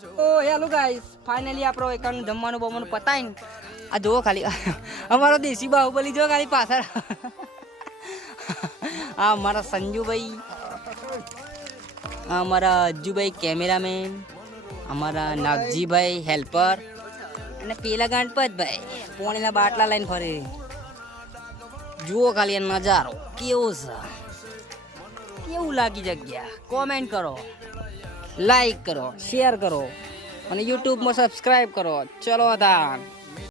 તો hello guys, finally આપણો એકાનું જમવાનું બમવાનું પતાઈને આ જુઓ ખાલી અમારો દેશી બાહુબલી જો ખાલી પાછળ આ અમારા સંજુભાઈ, અમારા અજ્જુભાઈ કેમેરામેન, અમારા નાગજીભાઈ હેલ્પર અને પેલા ગણપતભાઈ પોણીના બાટલા લઈને ફરે. જુઓ ખાલી આ નજારો કેવો છે, કેવું લાગી જગ્યા. કોમેન્ટ કરો, લાઈક કરો, શેર કરો અને યુટ્યુબમાં સબસ્ક્રાઈબ કરો. ચલો તાન.